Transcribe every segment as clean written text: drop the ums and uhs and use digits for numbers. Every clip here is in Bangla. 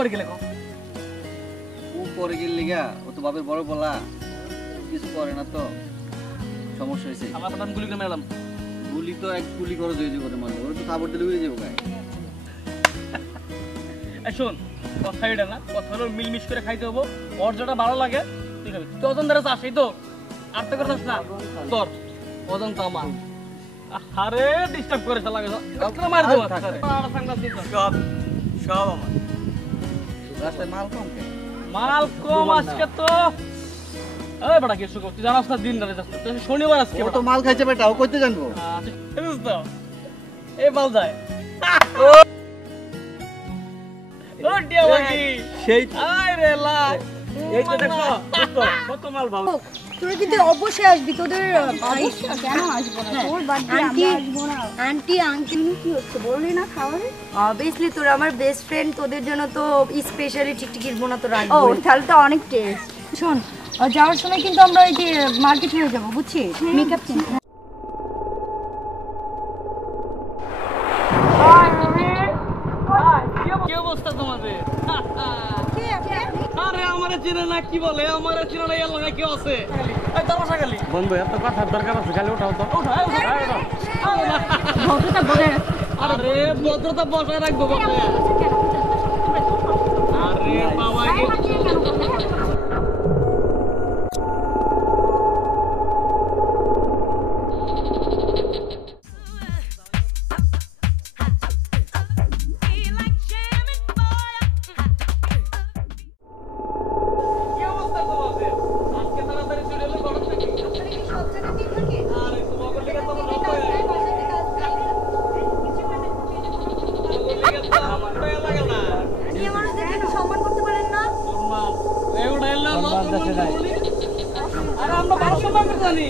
পড়ে গেলে কো ও পড়ে গেল লিগা ও তো বাপের বড় বলা কিছু করে না তো সমস্যা হইছে আমার পাঠান গুলি করে মেলাম গুলি তো এক গুলি করে দিয়ে দিব মারলে ওর তো খাবার দিলে উড়ে যাবো গায়ে এই শোন কথা এটা না কথা হলো মিলমিশ করে খাইতে হবো ওর যেটা ভালো লাগে ঠিক আছে তুই ওজন ধরে আসি তো আর তো করছিস না তোর ওজন তো আমার আরে ডিস্টার্ব করে চালা গেল একটা মার দেবো আর সাংবাদ দিছ সব সব আমার রাস্তায় মাল কম কে মাল কম আজকে তো এই বড়া কিছু করতে জানাস না দিন রাতে যাচ্ছে তুই শনিবার আজকে ও তো মাল খাইছে বেটা ও কইতে জানবো আচ্ছা তো এই মাল যায় ও ডিয়া লাগি সেই আয় রে লা এই তো দেখো কত মাল ভাব তুই কিন্তু অবশ্যই আসবি তোদের ভাই কেন আসবো না তোর বার্থডে আমি আসবো না আন্টি আঙ্কেল কি হচ্ছে বললি না খাওয়াবে অবভিয়াসলি তোরা আমার বেস্ট ফ্রেন্ড তোদের জন্য তো স্পেশালি টিকটিকির বোনা তো রাখবো ও তাহলে তো অনেক টেস্ট শোন যাওয়ার সময় কিন্তু আমরা ওই যে মার্কেট হয়ে যাবো বুঝছিস মেকআপ চেঞ্জ কি অবস্থা তোমাদের আরে আমারে চিনে না কি বলে আমারে চিনে না এর লাগে কি আছে এই দরজা খালি বন্ধু এত কথা দরকার আছে খালি ওঠাও তো উঠাও ভদ্রতা বজায় আরে ভদ্রতা বজায় রাখবো আরে বাবা আরে আমরা ভালো সম্মান করে জানি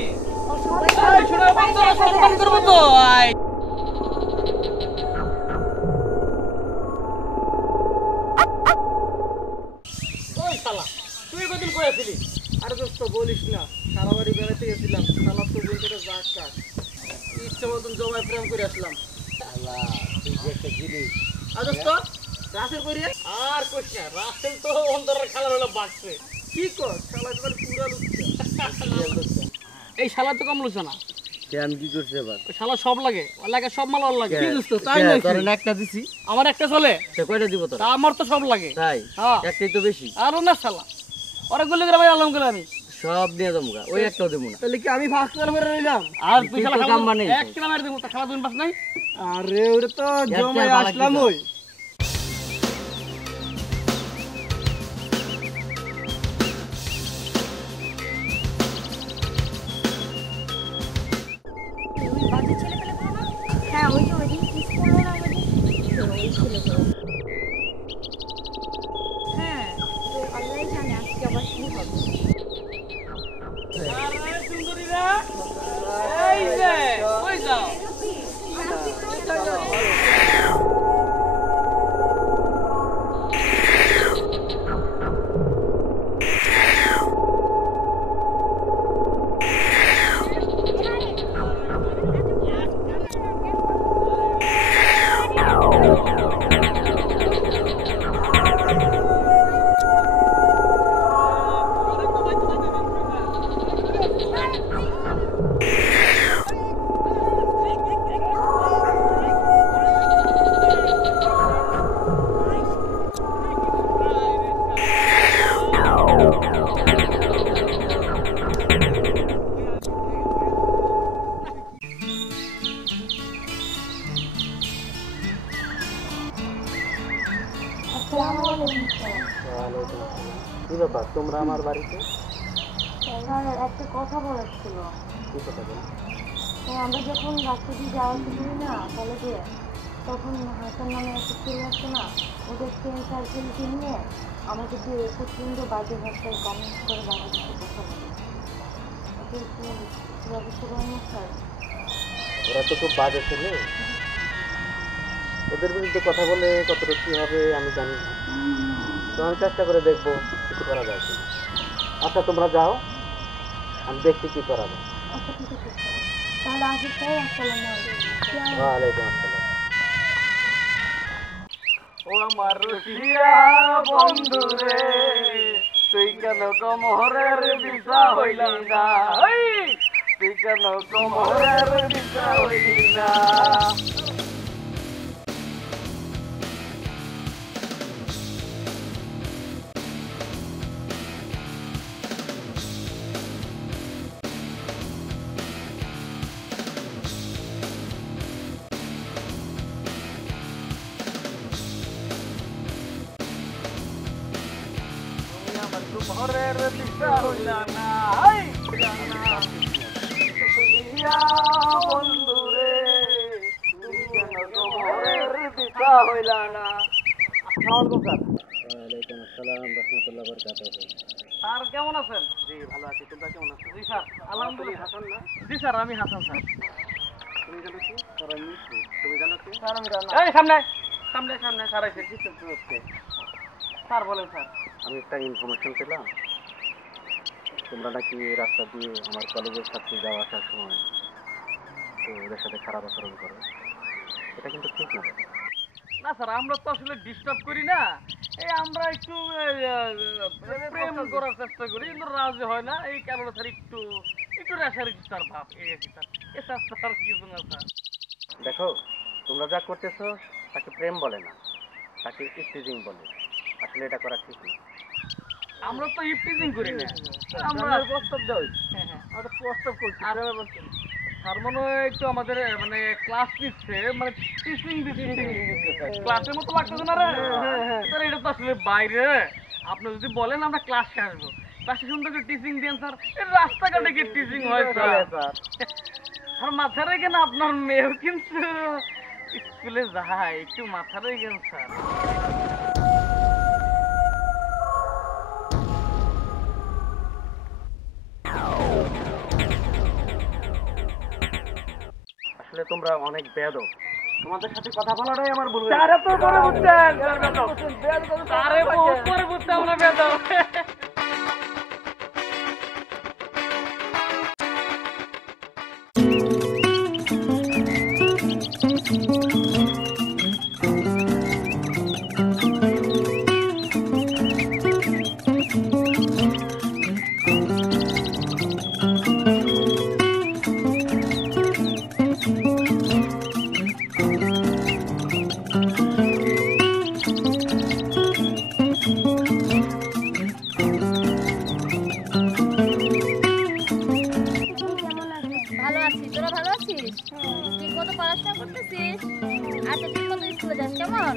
এই শুনে বন্ধু সম্মান করব তো আই ওই শালা তুই কতদিন কই আছিলি আরে দোস্ত বলিস না সারা বাড়ি বেড়াতে গেছিলাম শালা তো বলতে যাক কাজ ইচ্ছে মতন জমায় প্রেম করে আসলাম আল্লাহ তুই যে একটা জিনিস আর দোস্ত রাসেল করি আর কইস না রাসেল তো অন্তরের খেলা হলো বাড়ছে কি কর শালা তোমার পুরা লুচ্ছা এই শালা তো কম লুচা না কেন কি করছে এবার ওই শালা সব লাগে ওর লাগে সব মাল ওর লাগে কি দোস্ত তাই না তোর একটা দিছি আমার একটা চলে সে কয়টা দিব তোর তা আমার তো সব লাগে তাই হ্যাঁ একটাই তো বেশি আর না শালা ওরা গুলি করে ভাই আলম করে আমি সব নিয়ে যাবো ওই একটাও দেবো না তাহলে কি আমি ফার্স্ট করে মেরে নিলাম আর তুই শালা কাম বানাই একটা মেরে দেবো তা খাওয়া দুন পাস নাই আরে ওরে তো জমায় আসলাম ওই হ্যাঁ ওই যে ওই দিন কিস করলো না আমাদের ওই ছেলেগুলো হ্যাঁ তো আল্লাহই জানে আজকে আবার কি হবে আরে সুন্দরীরা এই যে কই যাও কি ব্যাপার তোমরা আমার বাড়িতে একটা কথা বলার ছিল কি কথা বলো আমরা যখন রাস্তা দিয়ে যাওয়া শুরু না কলেজে তখন হাসান নামে একটা ছেলে আসতো না ওদের ফ্রেন্ড সার্কেলকে নিয়ে আমাকে যে প্রচণ্ড বাজে ভাষায় কমেন্ট করে বাংলাদেশে কথা বলে স্যার ওরা তো খুব বাজে ছেলে ওদের বিরুদ্ধে কথা বলে কতটা কি হবে আমি জানি না তো আমি চেষ্টা করে দেখবো কিছু করা যায় কিনা আচ্ছা তোমরা যাও আমি দেখছি কি করা যায় আচ্ছা ঠিক আছে তাহলে আসিস স্যার আসসালামু আলাইকুম ওয়ালাইকুম আসসালাম ও আমার রসিয়া বন্ধু রে তুই কেন কমরের দিশা হইলি না তুই কেন কমরের দিশা হইলি না ঘরের দিশা হইলা না বন্ধু রে তুমি কেন ঘরের দিশা হইলা না স্যার কেমন আছেন? জি ভালো আছি, তোমরা কেমন আছো? জি স্যার আলহামদুলিল্লাহ। হাসান না? জি স্যার আমি হাসান স্যার। তুমি জানো কি? স্যার আমি তুমি জানো কি? স্যার আমি রানা। এই সামনে সামনে সামনে স্যার এসে কি হচ্ছে? স্যার বলেন স্যার। আমি একটা ইনফরমেশন পেলাম তোমরা নাকি রাস্তা দিয়ে আমার কলেজের ছাত্রী যাওয়া আসার সময় তো ওদের সাথে খারাপ আচরণ করো, এটা কিন্তু ঠিক না। না স্যার আমরা তো আসলে ডিস্টার্ব করি না, এই আমরা একটু প্রেম করার চেষ্টা করি কিন্তু রাজি হয় না, এই কারণে স্যার একটু একটু রেশারেশি স্যার ভাব এই আর কি স্যার। এটা স্যার কিছু না স্যার। দেখো তোমরা যা করতেছো তাকে প্রেম বলে না, তাকে ইফটিজিং বলে। আসলে এটা করা ঠিক না। আমরা তো ইফটিজিং করি না, আমরা প্রস্তাব দেই। আমরা প্রস্তাব করছি স্যার মনে হয় একটু আমাদের মানে ক্লাস নিচ্ছে মানে টিচিং দিচ্ছে ক্লাসের মতো লাগতেছে না রে স্যার। এটা তো আসলে বাইরে, আপনি যদি বলেন আমরা ক্লাসে আসবো, ক্লাসে সুন্দর করে টিচিং দেন স্যার। এই রাস্তাঘাটে কি টিচিং হয় স্যার? আর মাথা রেখেন আপনার মেয়েও কিন্তু স্কুলে যায়, একটু মাথা রেখেন স্যার। আসলে তোমরা অনেক বেয়াদব, তোমাদের সাথে কথা বলাটাই আমার ভুল। তারে তো পরে বুঝছেন, তারে পরে বুঝতে আমরা বেদম। ভালো আছি, তোরা ভালো আছিস? ঠিক মতো পড়াশোনা করতেছিস? আচ্ছা ঠিক মতো স্কুলে যাস কেমন?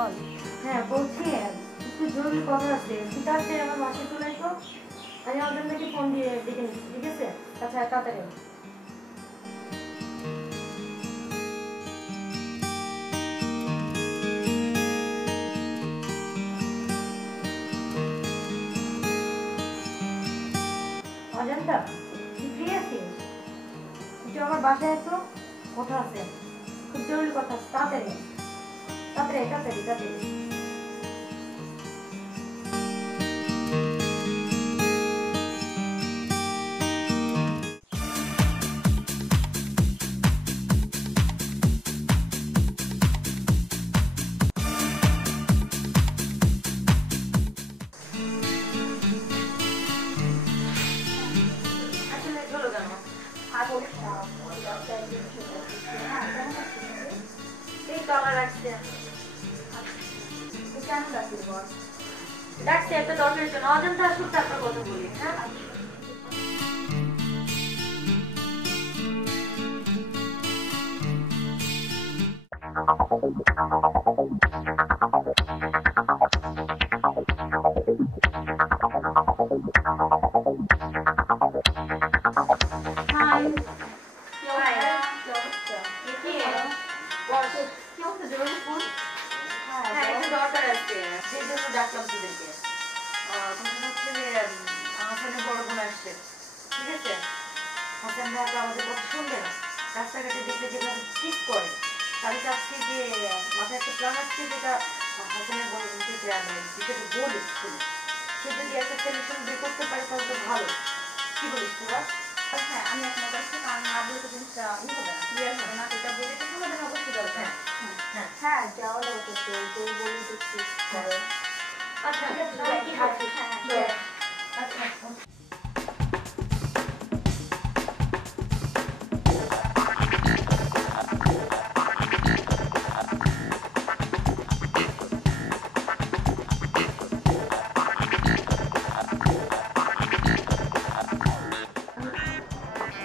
বল। হ্যাঁ বলছি একটু জরুরি কথা আছে, ঠিক আছে আমার বাসায় চলে এসো, আমি অজন্তাকে ফোন দিয়ে ডেকে নিচ্ছি, ঠিক আছে? আচ্ছা তাড়াতাড়ি। অজন্তা তুই ফ্রি আছিস? একটু আমার বাসায় এসো, কথা আছে, খুব জরুরি কথা আছে, তাড়াতাড়ি তাড়াতাড়ি তাড়াতাড়ি তাড়াতাড়ি। আসলে হলো কেন? এই তো আমার রাখছে। কেন ডাকছিস বল? ডাকছে একটা দরকারের জন্য। অজন্তা আসুক তারপর কথা বলি, হ্যাঁ? হাই। হ্যাঁ একটু দরকার আছে, সেই জন্য ডাকলাম তোদেরকে। ঘটনা হচ্ছে যে হাসানের বড় বোন আসছে, ঠিক আছে? হাসান ভাই তো আমাদের কথা শুনবে না, রাস্তাঘাটে দেখলে যেভাবে ঠিক করে, তাহলে চাচ্ছি যে মাথায় একটা প্ল্যান আসছে, যেটা হাসানের বড় বোনকে যে আমি বিষয়টা বলি শুনি, সে যদি একটা সলিউশন বের করতে পারে তাহলে তো ভালো। কি বলিস তোরা? হ্যাঁ আমি আপনার কাছে, কারণ না বলতে জিনিসটা হবে না, ক্লিয়ার হবে না, এটা বলে তো সমাধান অবশ্যই দরকার। হ্যাঁ যাওয়া দরকার, তো যে বলি দেখছিস করে। আচ্ছা কি খাচ্ছিস? হ্যাঁ আচ্ছা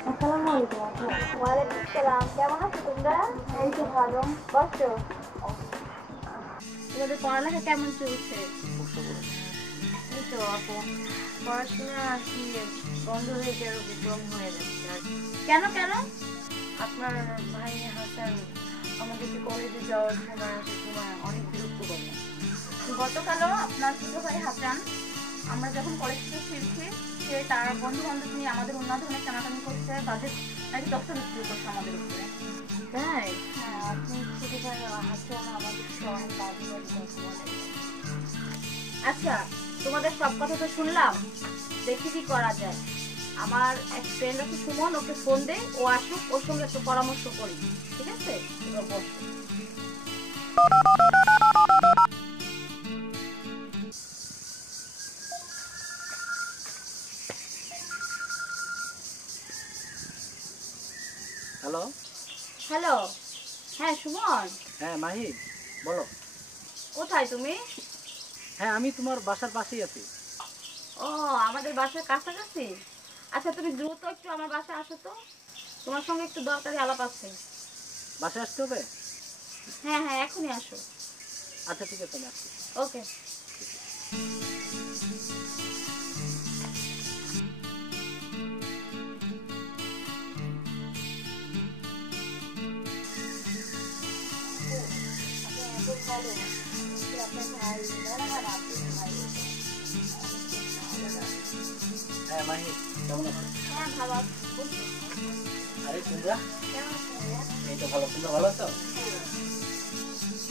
আসসালামু আলাইকুম আপু। ওয়ালাইকুম আসসালাম, কেমন আছো তোমরা? এই তো ভালো, বসো। তোমাদের পড়ালেখা কেমন চলছে? এই তো আপু পড়াশোনা আর কি বন্ধ হয়ে গেল, বিক্রম হয়ে যাচ্ছে। আর কেন কেন? আপনার ভাই হাসান আমাদেরকে কলেজে যাওয়ার সময় আসার সময় অনেক বিরক্ত করে। গতকালও আপনার ছোট ভাই হাসান, আমরা যখন কলেজ থেকে ফিরছি, সে তার বন্ধু বান্ধব নিয়ে আমাদের অন্য ধরনের টানাটানি করছে, তাদের নাকি দশটা শুরু করছে আমাদের উপরে। তাই? হ্যাঁ আপনি ছোট ভাই হাসান আমাদের অনেক বাজে বাজে কথা বলে। আচ্ছা, তোমাদের সব কথা তো শুনলাম, দেখি কি করা যায়। আমার এক ফ্রেন্ড আছে সুমন, ওকে ফোন দে, ও আসুক, ওর সঙ্গে একটু পরামর্শ করি, ঠিক আছে? এবার বসো। হ্যালো। হ্যালো, হ্যাঁ সুমন, হ্যাঁ মাহি, বলো। কোথায় তুমি? হ্যাঁ আমি তোমার বাসার পাশেই আছি। ও, আমাদের বাসার কাছাকাছি। আচ্ছা তুমি দ্রুত একটু আমার বাসায় আসো তো, তোমার সঙ্গে একটু দরকারি আলাপ আছে। বাসায় আসতে হবে? হ্যাঁ হ্যাঁ এখনই আসো। আচ্ছা ঠিক আছে, আমি আসছি। ওকে। হ্যাঁ মাহি, কেমন আছো? হ্যাঁ ভালো আছি, বসো। আরে তোমরা? কেমন আছো ভাইয়া? এই তো ভালো, তোমরা ভালো আছো?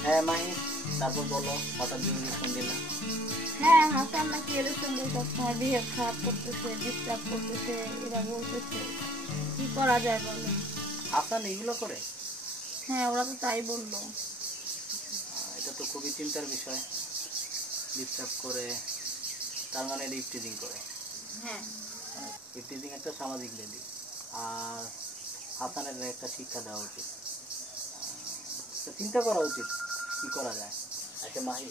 হ্যাঁ মাহি, তারপর বলো, হঠাৎ দিন ফোন দিলাম। হ্যাঁ হাসান নাকি এদের সঙ্গে সবসময় বিহেভ খারাপ করতেছে, ডিস্টার্ব করতেছে, এরা বলতেছে। কি করা যায় বলো? হাসান এগুলো করে? হ্যাঁ ওরা তো তাই বললো। এটা তো খুবই চিন্তার বিষয়। ডিস্টার্ব করে, তার মানে ইফটিজিং করে। হ্যাঁ ইফটিজিং একটা সামাজিক ব্যাধি, আর হাসানের একটা শিক্ষা দেওয়া উচিত। তো চিন্তা করা উচিত কি করা যায়। আচ্ছা মাহি,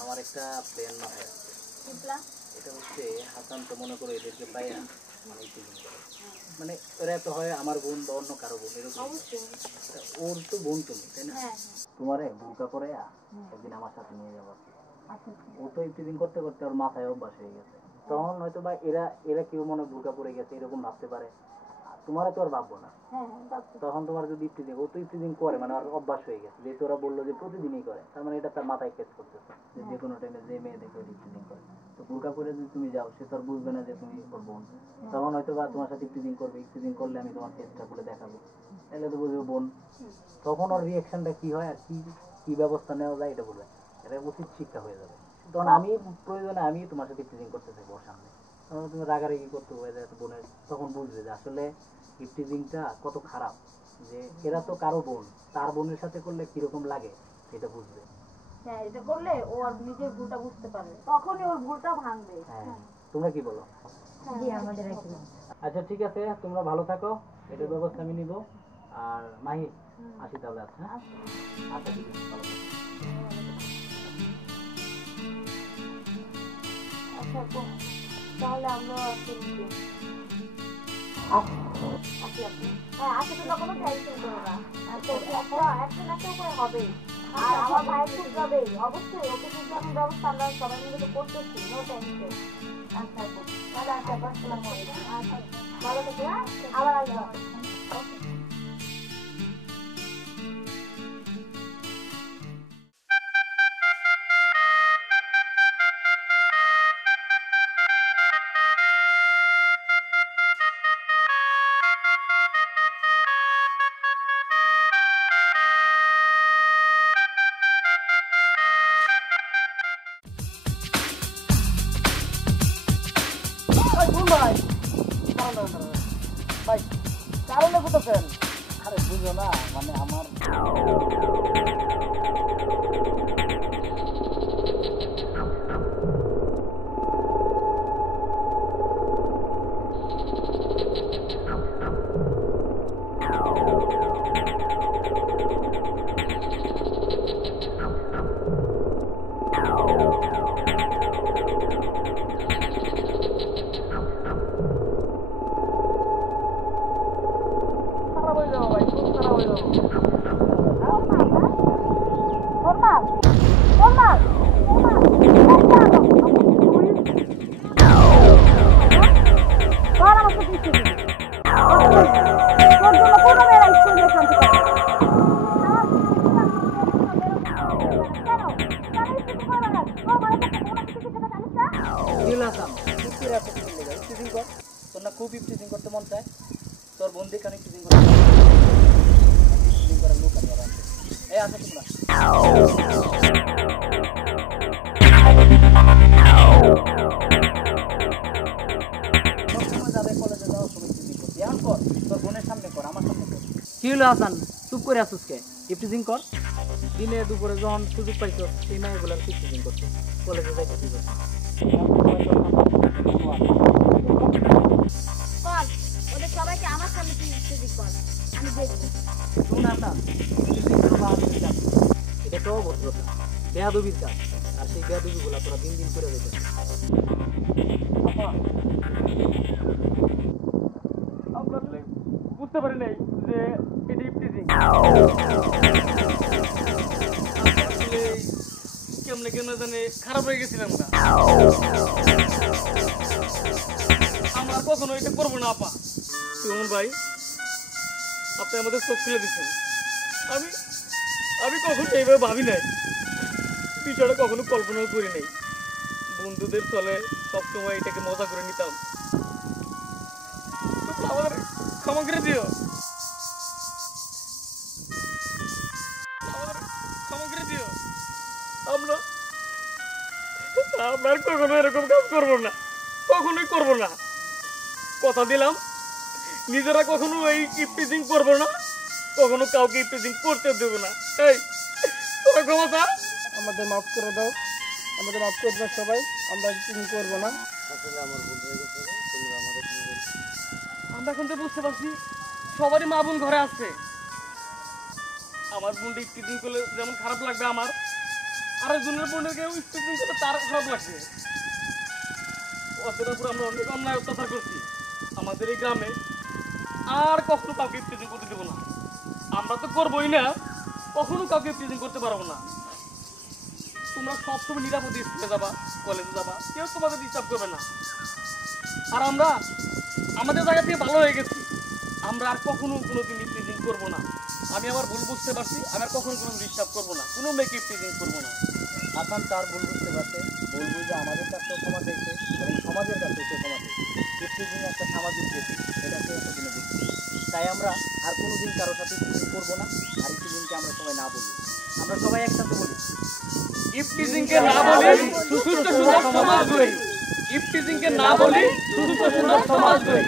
আমার একটা প্ল্যান মাথায় আসছে। বুঝলাম। এটা হচ্ছে হাসান তো মনে করে এদেরকে পাইয়া মানে ইফটিজিং করে। মানে ওরা তো হয় আমার বোন বা অন্য কারো বোন এরকম। ওর তো বোন তুমি, তাই না? তোমারে বোরকা পরে একদিন আমার সাথে নিয়ে যাবো। ও তো ইফটিজিং করতে করতে ওর মাথায় অভ্যাস হয়ে গেছে, তখন হয়তো বা এরা কেউ মনে বোরকা পরে গেছে এরকম ভাবতে পারে, তোমারে তো আর ভাববো না। তখন তোমার যদি ইফটিজিং, ও তো ইফটিজিং করে মানে ওর অভ্যাস হয়ে গেছে, যেহেতু ওরা বললো যে প্রতিদিনই করে, তার মানে এটা তার মাথায় কেস করতেছে যে কোনো টাইমে যে মেয়ে দেখে ইফটিজিং করে। তো বোরকা পরে যদি তুমি যাও, সে তো আর বুঝবে না যে তুমি ওর বোন। তখন হয়তো বা তোমার সাথে ইফটিজিং করবে, ইফটিজিং করলে আমি তোমার ফেসটা খুলে দেখাবো, তাহলে তো বুঝবে বোন। তখন ওর রিয়াকশনটা কি হয় আর কি ব্যবস্থা নেওয়া যায় এটা বলবে, এটা উচিত শিক্ষা হয়ে যাবে। তখন আমি প্রয়োজনে আমি তোমার সাথে ইফটিজিং করতে চাইবো ওর সামনে, তখন তুমি রাগারাগি করতে হবে বোনের, তখন বুঝবে যে আসলে ইফটিজিংটা কত খারাপ, যে এরা তো কারো বোন, তার বোনের সাথে করলে কিরকম লাগে সেটা বুঝবে। হ্যাঁ, এটা করলে ও আর নিজের ভুলটা বুঝতে পারবে, তখনই ওর ভুলটা ভাঙবে। হ্যাঁ, তোমরা কি বলো? জি আমাদের একই। আচ্ছা ঠিক আছে, তোমরা ভালো থাকো, এটার ব্যবস্থা আমি নিব। আর মাহি আসি তাহলে। আচ্ছা আচ্ছা ঠিক আছে, ভালো থাকো। আচ্ছা আপু, তাহলে আমরা আসি আপু। হ্যাঁ, আজকে তো কোনো টেনশন করো না। একটা করে হবে। আর আমার ভাই খুব যাবে, অবশ্যই ওকে কিন্তু আমি ব্যবস্থা আমরা সবাই মিলে করতেছি, নো টেনশন। আচ্ছা আপু, তাহলে আচ্ছা, আসসালামু আলাইকুম। আচ্ছা, ভালো থেকো, আবার আসবো। ওকে। ভাই কারণে কোথাছেন? আরে বুঝো না, মানে আমার খারাপ হয়ে যাবো ভাই, খুব খারাপ হয়ে যাবো। তোর না খুব ইফটিজিং করতে মন চায়, তোর বোন দেখে অনেক ইফটিজিং করতে ইফটিজিং করার লোক আমি আবার আনতে। এই আসো তোমরা। সবসময় যাবে কলেজে যাওয়ার সময় ইফটিজিং করতে, এখন কর, তোর বোনের সামনে কর, আমার সামনে কর। কি হলো হাসান, চুপ করে আসুস কে? ইফটিজিং কর, দিনে দুপুরে যখন সুযোগ পাইছো সেই মেয়েগুলোর ইফটিজিং করতে, কলেজে যাইতে দিবে। কর, ওদের সবাইকে আমার সামনে তুই ইফটিজিং কর, আমি দেখবো। শুন হাসান, ইফটিজিং করা বাহাদুরির কাজ, এটা তো অভদ্রতা, বেয়াদবির কাজ, আর সেই বেয়াদবিগুলো তোরা দিন দিন করে যেতে। আমরা বুঝতে পারি নাই যে এটা ইফটিজিং। কেমনে কেমনে জানে খারাপ হয়ে গেছিলাম না, আমরা কখনো এটা করবো না। আপা সুমন ভাই, আপনি আমাদের চোখ খুলে দিচ্ছেন। আমি কখনো এইভাবে ভাবি নাই, বিষয়টা কখনো কল্পনাও করি নাই। বন্ধুদের চলে সবসময় এটাকে মজা করে নিতাম। আমাদের ক্ষমা করে দিও, আমাদের ক্ষমা করে দিও। আমরা কখনো এরকম কাজ করবো না, কখনোই করবো না। কথা দিলাম, নিজেরা কখনো এই ইফটিজিং করবো না, কখনো কাউকে ইফটিজিং করতে দেবো না। এই তোরা ক্ষমা চা, আমাদের মাফ করে দাও, আমাদের মাফ করবে সবাই, আমরা ইফটিজিং করবো না। আমরা এখন তো বুঝতে পারছি সবারই মা বোন ঘরে আছে। আমার বোনটা ইফটিজিং করলে যেমন খারাপ লাগবে, আমার আরেকজনের বোনের কেউ ইফটিজিং করলে তার খারাপ লাগবে। ওদের উপর আমরা অনেক অন্যায় অত্যাচার করছি। আমাদের এই গ্রামে আর কখনো কাউকে ইফটিজিং করতে দেবো না। আমরা তো করবোই না, কখনো কাউকে ইফটিজিং করতে পারবো না। তোমরা সবসময় নিরাপদে স্কুলে যাবা, কলেজে যাবা, কেউ তোমাদের ডিস্টার্ব করবে না। আর আমরা আমাদের জায়গা থেকে ভালো হয়ে গেছি, আমরা আর কখনো কোনোদিন ইফটিজিং করবো না। আমি আমার ভুল বুঝতে পারছি, আমি আর কখনো কোনো ডিস্টার্ব করবো না, কোনো মেয়েকে ইফটিজিং করবো না। হাসান তার ভুল বুঝতে পারছে, ভুল বুঝে আমাদের কাছেও ক্ষমা চাইছে এবং সমাজের কাছেও সে ক্ষমা চাইছে। ইফটিজিং একটা সামাজিক ক্ষতি, এটা সে এতদিনে বুঝছে। তাই আমরা আর কোনোদিন কারোর সাথে ইফটিজিং করবো না। আর ইফটিজিংকে আমরা সবাই না বলি, আমরা সবাই একসাথে বলি ইফটিজিংকে না বলি সুস্থ সুন্দর সমাজ গড়ি। ইফটিজিংকে না বলি সুস্থ সুন্দর সমাজ গড়ি।